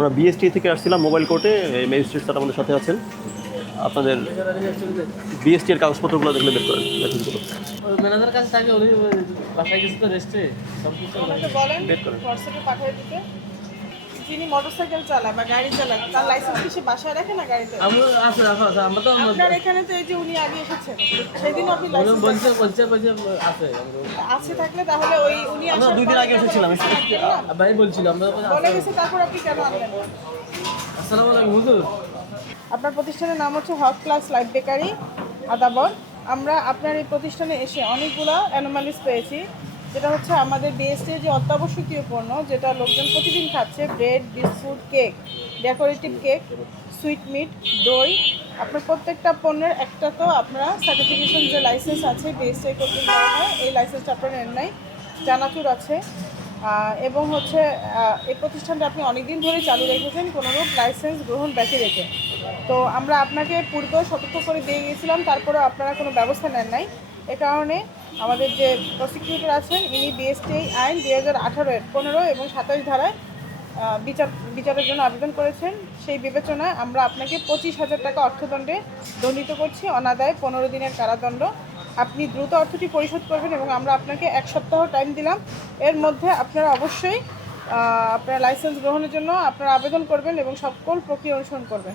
আমরা বিএসটি থেকে আসছিলাম মোবাইল কোর্টে, ম্যাজিস্ট্রেট স্যার আমাদের সাথে আছেন। আপনাদের বিএসটি এর কাগজপত্রগুলো দেখলে বের করেন, দেখুন গুলো ম্যানেজার কাছে থাকে, উনি বাসায় গেছে তো রেস্টে, সব কিছু ওনাকে বলেন বের করেন। হোয়াটসঅ্যাপে পাঠিয়ে দিতে। যিনি মোটরসাইকেল চালায় বা গাড়ি চালায় তার লাইসেন্স কি সে বাসায় রাখে না গাড়িতে? আমরা আছে আমরা তো আপনার এখানে তো এই যে উনি আগে এসেছেন, সেদিনও আপনি উনি লাইসেন্স বলছে আছে আছে থাকলে তাহলে ওই উনি আমরা আসার 2 দিন পরে আগে তারপর এসেছিলাম। আপনি রাখবেন না? ভাই বলছিল আমরা বলে গেছে তারপর আপনি কেন আনলেন না? আসসালামু আলাইকুম হুজুর। আপনার প্রতিষ্ঠানের নাম হচ্ছে হক ক্লাস লাইফ বেকারি আদাবর। আমরা আপনার এই প্রতিষ্ঠানে এসে অনেকগুলো অ্যানোমালিস পেয়েছি, যেটা হচ্ছে আমাদের বিএসটি যে অত্যাবশ্যকীয় পণ্য যেটা লোকজন প্রতিদিন খাচ্ছে, bread, biscuit, cake, decorative cake, sweet meat, দই। আপনার প্রত্যেকটা পণ্যের একটা তো আপনারা সার্টিফিকেশন যে লাইসেন্স আছে বিএসটি কর্তৃক দেওয়া হয়, এই লাইসেন্সটা আপনার নেন নাই, চানাচুর আছে। এবং হচ্ছে এই প্রতিষ্ঠানটা আপনি অনেক দিন ধরে চালু রেখেছেন কোনোরূপ লাইসেন্স গ্রহণ ব্যতি রেখে। তো আমরা আপনাকে পূর্বেও সতর্ক করে দিয়ে গিয়েছিলাম, তারপরেও আপনারা কোনো ব্যবস্থা নেন নাই। এ কারণে আমাদের যে প্রসিকিউটর আছেন ইনি বিএসটি আইন 2018-এর 15 এবং 27 ধারায় বিচারের জন্য আবেদন করেছেন। সেই বিবেচনায় আমরা আপনাকে 25,000 টাকা অর্থদণ্ডে দণ্ডিত করছি, অনাদায়ে 15 দিনের কারাদণ্ড। আপনি দ্রুত অর্থটি পরিশোধ করবেন এবং আমরা আপনাকে 1 সপ্তাহ টাইম দিলাম। এর মধ্যে আপনারা অবশ্যই আপনারা লাইসেন্স গ্রহণের জন্য আপনারা আবেদন করবেন এবং সকল প্রক্রিয়া অনুসরণ করবেন।